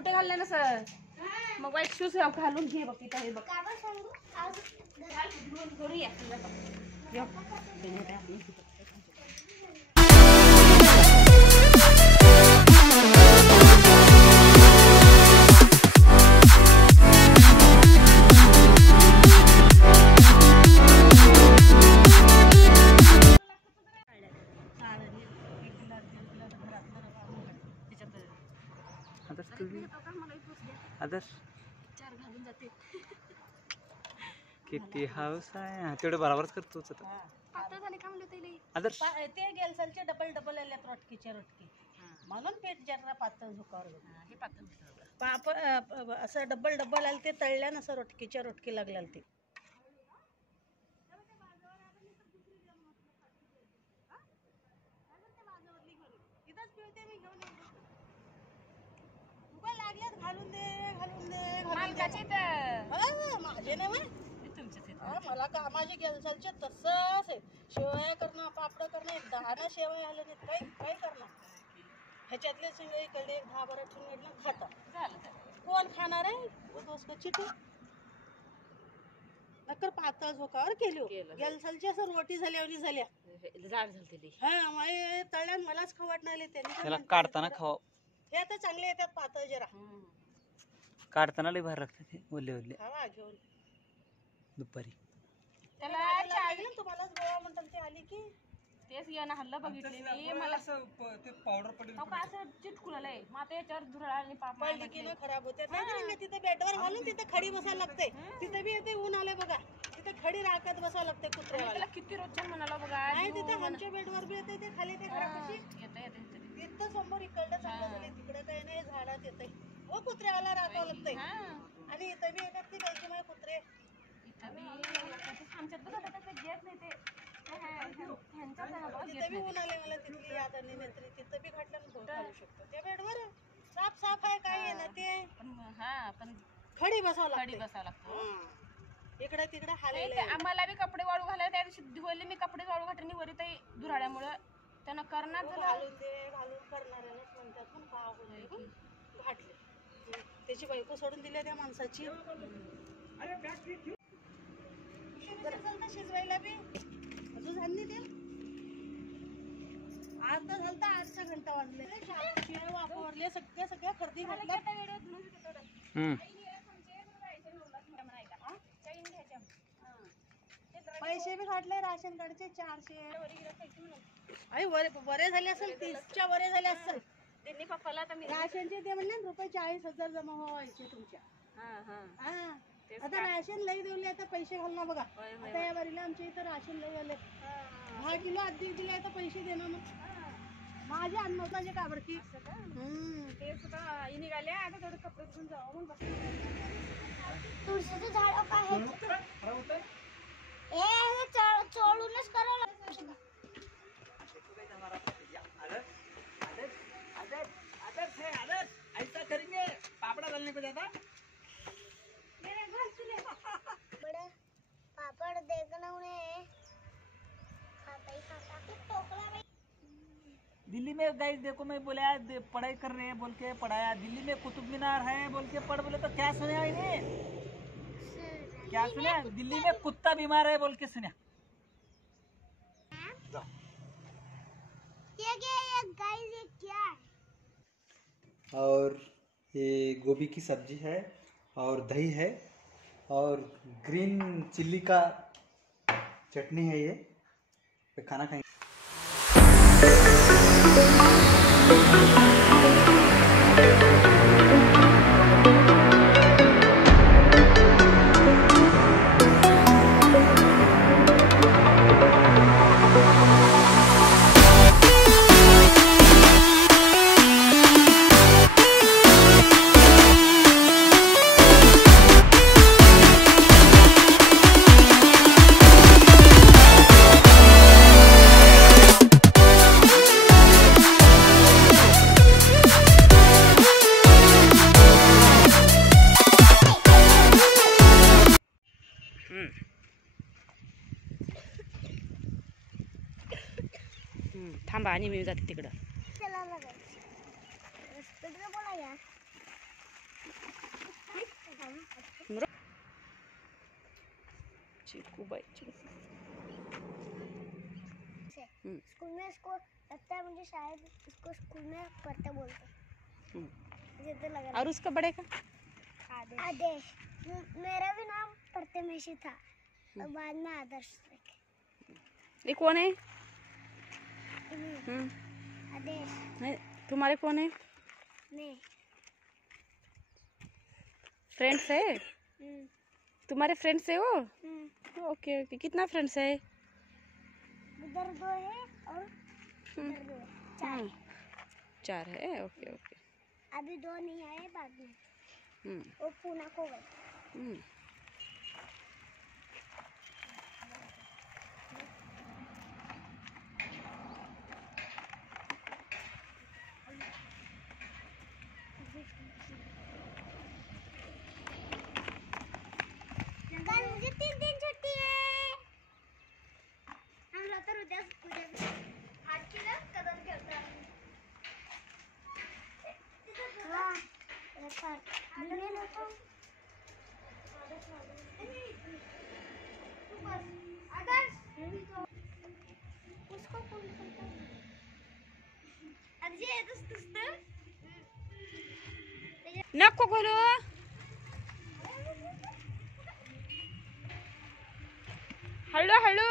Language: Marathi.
बुटे घालले ना सर मग वाईट शूज घालून घे बघ तिथं हे बघ आदर्श किती हाऊस आहे तेवढं बरोबरच करतोच आदर्श ते गेलसलचे डबल डबल आल्यात रोटकीचे रोटकी म्हणून पेट जरा पातळ झुकावर पापड असं डबल डबल आलं ते तळल्यान असं रोटकीच्या रोटकी लागल्या ते घालून दे माझे नाही मला कामाची गेलसलचे तसंच आहे शेवया करणं पापड करणं 10 शेवया आले नाहीत काही करणार ह्याच्यातले सगळे इकडे 10-12 ठेवून खातात कोण खाणार आहे चिटी नक्कर पातळ झोकावर केली गेलसलची असं रोटी झाल्यावर झाल्या जाड झाली हा माझे तळल्यान मलाच खवटणार त्याला काढताना खाव हे आता चांगले येतात पातळ जरा काढताना लय भारी लागते ते ओले ओले खावा घेऊन दुपारी त्याला तुम्हालाच गोवा म्हणतात ते आली की तेच यानं हल्लं बघितले मी मला ते पावडर पडली असं चिटकुलंय मग आता याच्यावर धुरळा आणि पाप पडली की न खराब होते तिथे बेडवर घालून तिथे खडी बसायला लागते तिथे बी येते ऊन आले बघा तिथे खडी राखत बसावं लागते कुत्र्याला किती रोजच्या म्हणाला बघा नाही तिथे आमच्या बेडवर बी येते ते खाली ते खराब येते समोर इकडलं चांगलं झाले तिकडे काही नाही झाडात येते हो कुत्र्याला राखावं लागतंय आणि इथं बी येतात ती गायची माझे कुत्रे आमच्यात बघा घेत नाही ते तिथे बी ऊन आले मला तिथली याद आली नेत्री तिथं बी घातलं घालू शकतो त्या बेडवर साफ आहे काय आहे ना ते पण खडी बसावं खडी बसावं लागतं इकडे तिकडे हाले आम्हाला बी कपडे वाळू घालायला त्या दिवशी दिवाळी मी कपडे वाळू घातली वरीत धुराळ्यामुळं त्यांना करणार घालून करणाऱ्यालाच म्हणतात पण भाव घातले त्याची बायको सोडून दिली त्या माणसाची शिजवायला बी अजून झाली ते आता झालं 8 घंटा वाजले शिळे वापरले सगळ्या खरेदी घातल्या पैसे बी घातले राशन कार्डचे 400 वरे झाले असेल 30च्या वरे झाले असेल त्यांनी पप्पाला राशनचे ते म्हणले रुपये 40,000 जमा व्हायचे तुमच्या आता राशन लई देऊले आता पैसे घालणार बघा आता या बारीला आमच्या इथं राशन लई आले 10 किलो आधी दिले आता पैसे देणार मग माझ्या अन्नोताचे काबडकी ते सुद्धा निघाले आता थोडं कपडे घेऊन जावं मग तुळशीचं झाड काय चोळूनच करावं लागतं ऐसा करेंगे पापड़ा डालने को जाता बड़ा पापड़ देखना उन्हें खाता ही खाता टोकरा में दिल्ली में गाइस देखो मैं बोला पढ़ाई कर रहे हैं बोल के पढ़ाया दिल्ली में कुतुब मीनार है बोल के पढ़ बोले तो क्या सुना इन्हें क्या सुना दिल्ली में कुत्ता बीमार है बोल के सुना ये गाइस ये क्या है और ये गोभी की सब्जी है और दही है और ग्रीन चिल्ली का चटनी है ये खाना खाएंगे थांबा आणि मी जाते तिकडं चला बोला यार चीकू बाई चीकू। स्कूल में इसको लगता है, मुझे शायद इसको स्कूल में पढ़ते बोलते, मुझे तो लग रहा और उसका बड़े का है आदेश। मेरा भी नाम पढ़ते में ही था और बाद में आदर्श रखे। ये कौन है? आदेश नहीं, तुम्हारे कौन है? नहीं। फ्रेंड्स है? तुम्हारे फ्रेंड्स है वो? Okay okay. कितना फ्रेंड्स है? उधर 2 है और इधर 2 है, 4। 4 है। Okay okay. अभी 2 नहीं आए, बाद में हम्म वो पूना को गए। हम्म। कल मुझे 3 दिन छुट्टी है। हम लोग तो उधर हाथ की ना कदम करता है। हाँ, एक बार ले लेता हूँ। उसको कौन करता है? अजय नको खोलो। हळू हळू।